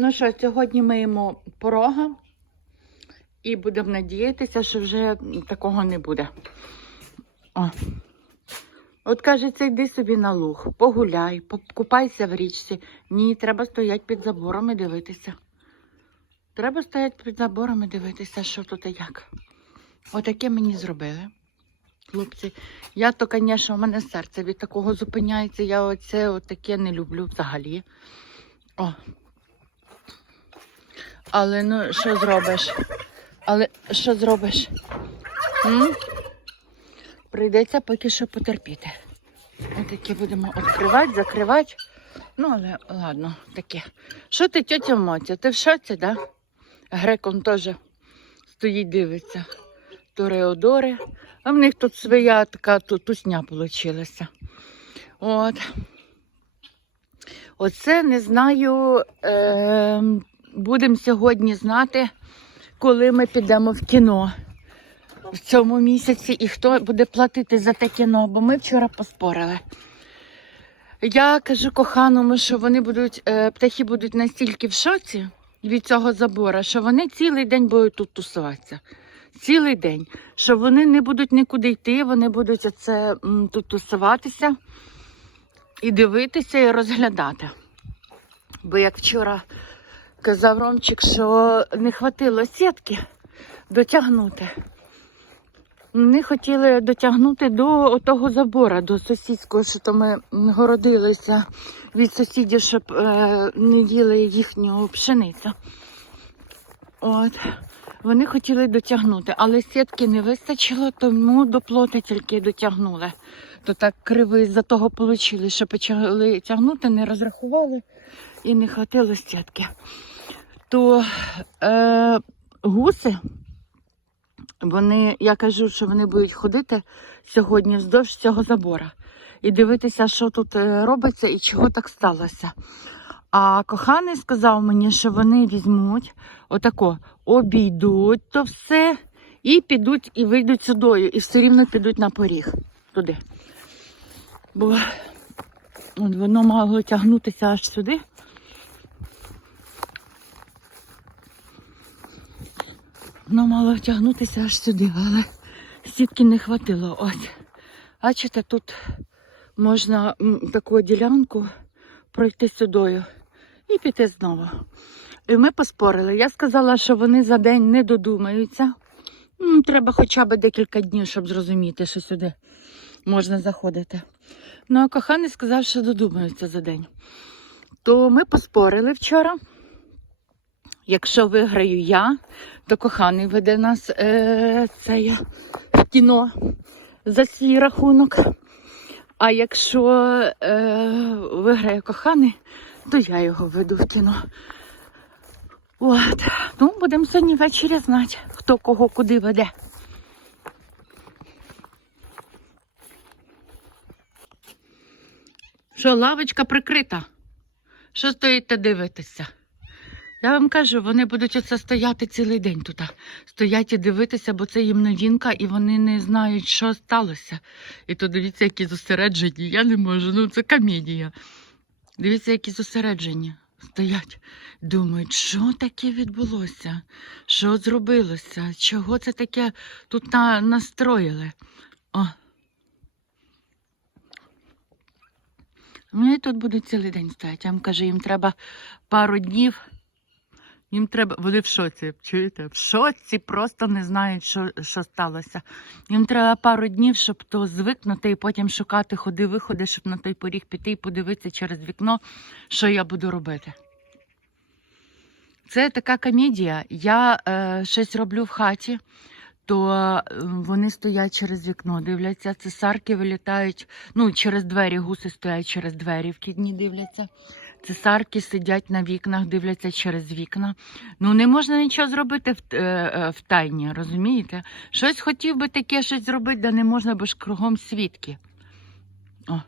Ну що, сьогодні миємо порога і будемо надіятися, що вже такого не буде. О. От кажеться, йди собі на луг, погуляй, покупайся в річці. Ні, треба стояти під забором і дивитися. Треба стояти під забором і дивитися, що тут і як. Отаке мені зробили. Хлопці, я то, звісно, у мене серце від такого зупиняється. Я оце отаке не люблю взагалі. О. Але ну, що зробиш? Але що зробиш? М? Прийдеться поки що потерпіти. Отакі будемо відкривати, закривати. Ну, але ладно, таке. Що ти, тьотя Мотя, ти в шоці, да? Греком теж стоїть, дивиться. Тореодори. А в них тут своя така тусня вийшла. От. Оце не знаю. Е, будемо сьогодні знати, коли ми підемо в кіно в цьому місяці і хто буде платити за те кіно, бо ми вчора поспорили. Я кажу коханому, що вони будуть, е, птахи будуть настільки в шоці від цього забора, що вони цілий день будуть тут тусуватися. Цілий день. Що вони не будуть нікуди йти, вони будуть оце, тут тусуватися і дивитися, і розглядати. Бо як вчора казав Ромчик, що не хватило сітки дотягнути. Вони хотіли дотягнути до того забора, до сусідського, що то ми городилися від сусідів, щоб е, не їли їхню пшеницю. От. Вони хотіли дотягнути, але сітки не вистачило, тому до плота тільки дотягнули. То так криви з-за того отримали, що почали тягнути, не розрахували і не хватило сітки. То е, гуси, вони, я кажу, що вони будуть ходити сьогодні вздовж цього забора і дивитися, що тут е, робиться і чого так сталося. А коханий сказав мені, що вони візьмуть отако, обійдуть то все і підуть і вийдуть сюдою, і все рівно підуть на поріг туди. Бо воно мало тягнутися аж сюди. Воно мало тягнутися аж сюди, але сітки не хватило. Ось. Бачите, тут можна таку ділянку пройти сюдою і піти знову. І ми поспорили. Я сказала, що вони за день не додумаються. Треба хоча б декілька днів, щоб зрозуміти, що сюди можна заходити. Ну, а коханий сказав, що додумаються за день. То ми поспорили вчора. Якщо виграю я, то коханий веде нас е, це я, в кіно за свій рахунок. А якщо е, виграє коханий, то я його веду в кіно. От. Ну, будемо сьогодні ввечері знати, хто кого куди веде. Що, лавочка прикрита? Що стоїте дивитися? Я вам кажу, вони будуть оце стояти цілий день тут. Стоять і дивитися, бо це їм новинка, і вони не знають, що сталося. І то дивіться, які зосереджені. Я не можу, ну це комедія. Дивіться, які зосереджені. Стоять, думають, що таке відбулося, що зробилося, чого це таке тут на, настроїли. О. Вони тут будуть цілий день стоять. Я вам кажу, їм треба пару днів. Їм треба, вони в шоці, чуєте? В шоці просто не знають, що, що сталося. Їм треба пару днів, щоб то звикнути і потім шукати ходи-виходи, щоб на той поріг піти і подивитися через вікно, що я буду робити. Це така комедія. Я е, щось роблю в хаті, то е, вони стоять через вікно, дивляться, цесарки вилітають, ну, через двері, гуси стоять через двері, вхідні дивляться. Цесарки сидять на вікнах, дивляться через вікна. Ну не можна нічого зробити в, е, е, в тайні, розумієте? Щось хотів би таке щось зробити, да не можна, бо ж кругом свідки. О.